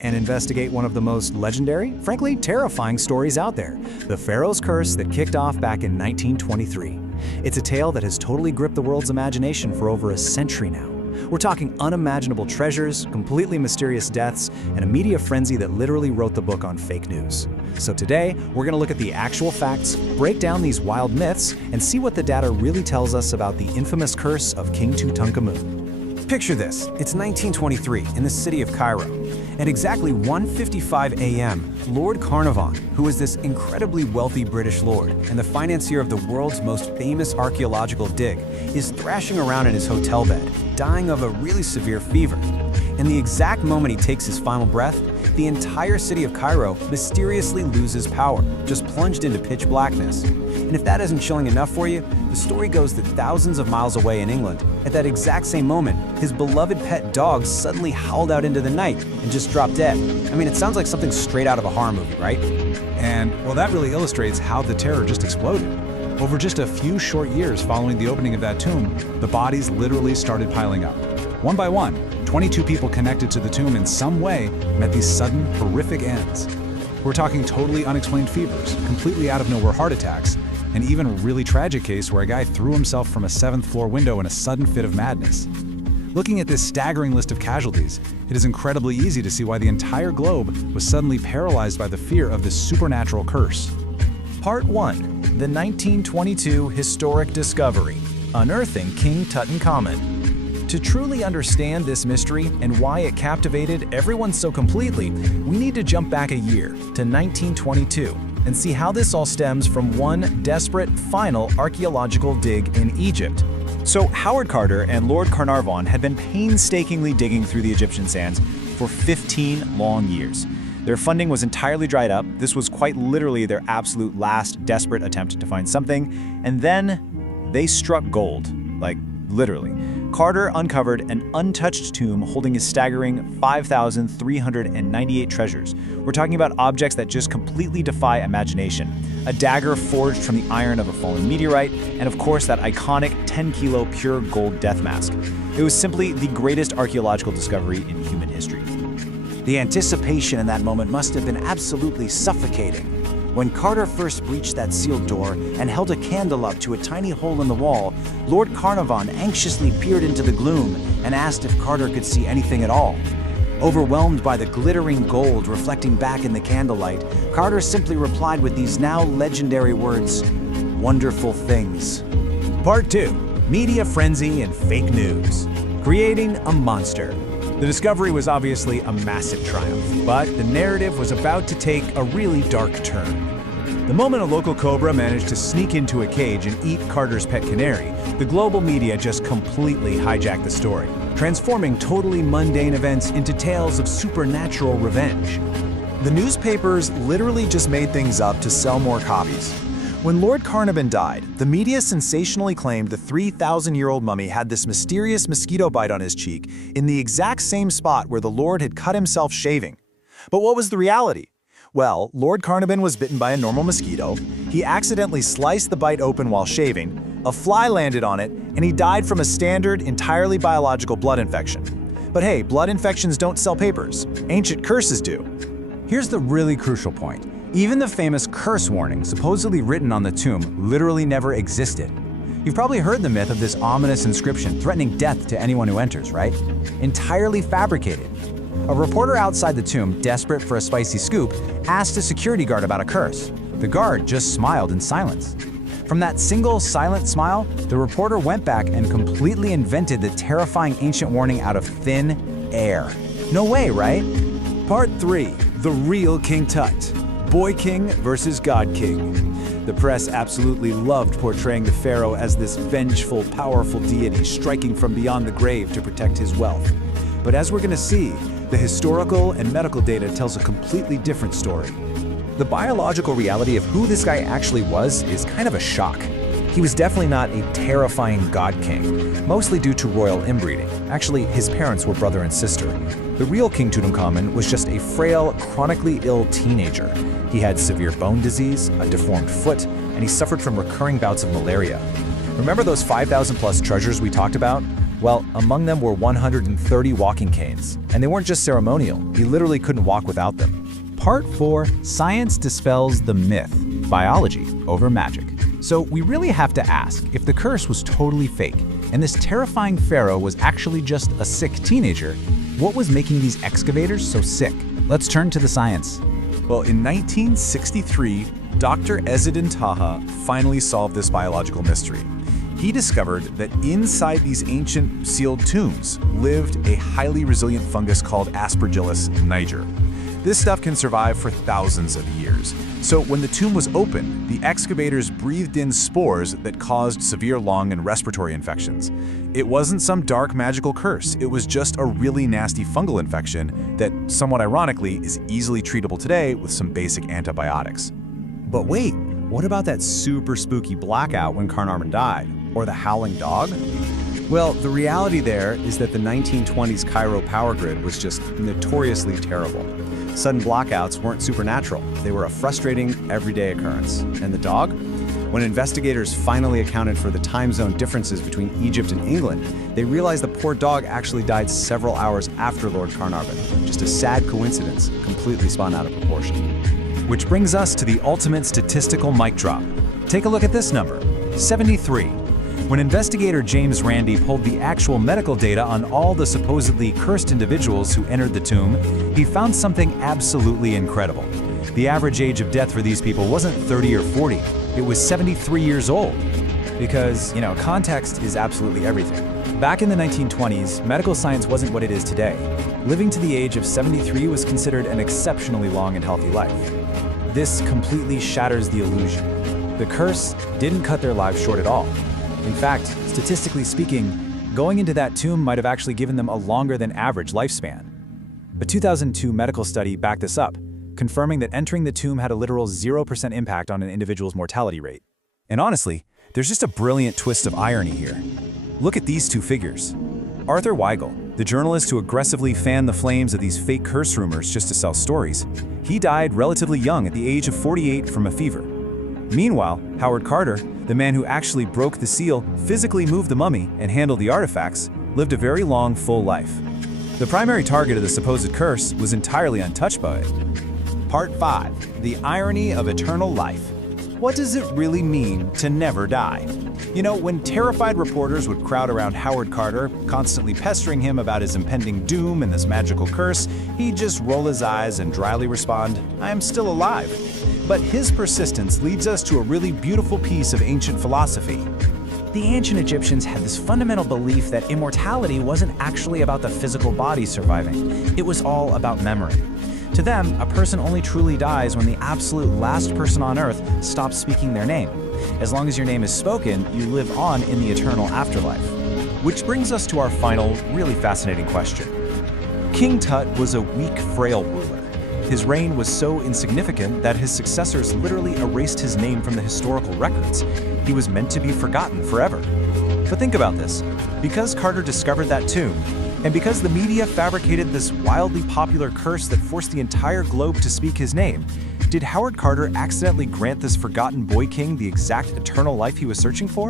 and investigate one of the most legendary, frankly terrifying stories out there, the Pharaoh's curse that kicked off back in 1923. It's a tale that has totally gripped the world's imagination for over a century now. We're talking unimaginable treasures, completely mysterious deaths, and a media frenzy that literally wrote the book on fake news. So today, we're going to look at the actual facts, break down these wild myths, and see what the data really tells us about the infamous curse of King Tutankhamun. Picture this, it's 1923 in the city of Cairo. At exactly 1:55 a.m., Lord Carnarvon, who is this incredibly wealthy British lord and the financier of the world's most famous archaeological dig, is thrashing around in his hotel bed, dying of a really severe fever. In the exact moment he takes his final breath, the entire city of Cairo mysteriously loses power, just plunged into pitch blackness. And if that isn't chilling enough for you, the story goes that thousands of miles away in England, at that exact same moment, his beloved pet dog suddenly howled out into the night and just dropped dead. I mean, it sounds like something straight out of a horror movie, right? And, well, that really illustrates how the terror just exploded. Over just a few short years following the opening of that tomb, the bodies literally started piling up. One by one, 22 people connected to the tomb in some way met these sudden, horrific ends. We're talking totally unexplained fevers, completely out of nowhere heart attacks, and even a really tragic case where a guy threw himself from a 7th floor window in a sudden fit of madness. Looking at this staggering list of casualties, it is incredibly easy to see why the entire globe was suddenly paralyzed by the fear of this supernatural curse. Part 1. The 1922 Historic Discovery, Unearthing King Tutankhamun. To truly understand this mystery and why it captivated everyone so completely, we need to jump back a year to 1922 and see how this all stems from one desperate, final archaeological dig in Egypt. So Howard Carter and Lord Carnarvon had been painstakingly digging through the Egyptian sands for 15 long years. Their funding was entirely dried up. This was quite literally their absolute last desperate attempt to find something. And then they struck gold, like literally. Carter uncovered an untouched tomb holding a staggering 5,398 treasures. We're talking about objects that just completely defy imagination. A dagger forged from the iron of a fallen meteorite, and of course that iconic 10-kilo pure gold death mask. It was simply the greatest archaeological discovery in human history. The anticipation in that moment must have been absolutely suffocating. When Carter first breached that sealed door and held a candle up to a tiny hole in the wall, Lord Carnarvon anxiously peered into the gloom and asked if Carter could see anything at all. Overwhelmed by the glittering gold reflecting back in the candlelight, Carter simply replied with these now legendary words, "Wonderful things." Part 2. Media frenzy and fake news. Creating a monster. The discovery was obviously a massive triumph, but the narrative was about to take a really dark turn. The moment a local cobra managed to sneak into a cage and eat Carter's pet canary, the global media just completely hijacked the story, transforming totally mundane events into tales of supernatural revenge. The newspapers literally just made things up to sell more copies. When Lord Carnarvon died, the media sensationally claimed the 3,000-year-old mummy had this mysterious mosquito bite on his cheek in the exact same spot where the Lord had cut himself shaving. But what was the reality? Well, Lord Carnarvon was bitten by a normal mosquito, he accidentally sliced the bite open while shaving, a fly landed on it, and he died from a standard, entirely biological blood infection. But hey, blood infections don't sell papers. Ancient curses do. Here's the really crucial point. Even the famous curse warning, supposedly written on the tomb, literally never existed. You've probably heard the myth of this ominous inscription threatening death to anyone who enters, right? Entirely fabricated. A reporter outside the tomb, desperate for a spicy scoop, asked a security guard about a curse. The guard just smiled in silence. From that single silent smile, the reporter went back and completely invented the terrifying ancient warning out of thin air. No way, right? Part 3. The real King Tut. Boy King versus God King. The press absolutely loved portraying the pharaoh as this vengeful, powerful deity striking from beyond the grave to protect his wealth. But as we're going to see, the historical and medical data tells a completely different story. The biological reality of who this guy actually was is kind of a shock. He was definitely not a terrifying god king, mostly due to royal inbreeding. Actually, his parents were brother and sister. The real King Tutankhamun was just a frail, chronically ill teenager. He had severe bone disease, a deformed foot, and he suffered from recurring bouts of malaria. Remember those 5,000 plus treasures we talked about? Well, among them were 130 walking canes, and they weren't just ceremonial. He literally couldn't walk without them. Part 4, Science Dispels the Myth, Biology over Magic. So we really have to ask if the curse was totally fake, and this terrifying pharaoh was actually just a sick teenager, what was making these excavators so sick? Let's turn to the science. Well, in 1963, Dr. Ezzedine Taha finally solved this biological mystery. He discovered that inside these ancient sealed tombs lived a highly resilient fungus called Aspergillus niger. This stuff can survive for thousands of years. So when the tomb was open, the excavators breathed in spores that caused severe lung and respiratory infections. It wasn't some dark magical curse, it was just a really nasty fungal infection that, somewhat ironically, is easily treatable today with some basic antibiotics. But wait, what about that super spooky blackout when Carnarvon died? Or the howling dog? Well, the reality there is that the 1920s Cairo power grid was just notoriously terrible. Sudden blackouts weren't supernatural. They were a frustrating, everyday occurrence. And the dog? When investigators finally accounted for the time zone differences between Egypt and England, they realized the poor dog actually died several hours after Lord Carnarvon. Just a sad coincidence, completely spun out of proportion. Which brings us to the ultimate statistical mic drop. Take a look at this number, 73. When investigator James Randi pulled the actual medical data on all the supposedly cursed individuals who entered the tomb, he found something absolutely incredible. The average age of death for these people wasn't 30 or 40, it was 73 years old. Because, context is absolutely everything. Back in the 1920s, medical science wasn't what it is today. Living to the age of 73 was considered an exceptionally long and healthy life. This completely shatters the illusion. The curse didn't cut their lives short at all. In fact, statistically speaking, going into that tomb might have actually given them a longer than average lifespan. A 2002 medical study backed this up, confirming that entering the tomb had a literal 0% impact on an individual's mortality rate. And honestly, there's just a brilliant twist of irony here. Look at these two figures. Arthur Weigel, the journalist who aggressively fanned the flames of these fake curse rumors just to sell stories, he died relatively young at the age of 48 from a fever. Meanwhile, Howard Carter, the man who actually broke the seal, physically moved the mummy, and handled the artifacts, lived a very long, full life. The primary target of the supposed curse was entirely untouched by it. Part 5. The Irony of Eternal Life. What does it really mean to never die? When terrified reporters would crowd around Howard Carter, constantly pestering him about his impending doom and this magical curse, he'd just roll his eyes and dryly respond, "I am still alive." But his persistence leads us to a really beautiful piece of ancient philosophy. The ancient Egyptians had this fundamental belief that immortality wasn't actually about the physical body surviving. It was all about memory. To them, a person only truly dies when the absolute last person on earth stops speaking their name. As long as your name is spoken, you live on in the eternal afterlife. Which brings us to our final, really fascinating question. King Tut was a weak, frail ruler. His reign was so insignificant that his successors literally erased his name from the historical records. He was meant to be forgotten forever. But think about this. Because Carter discovered that tomb, and because the media fabricated this wildly popular curse that forced the entire globe to speak his name, did Howard Carter accidentally grant this forgotten boy king the exact eternal life he was searching for?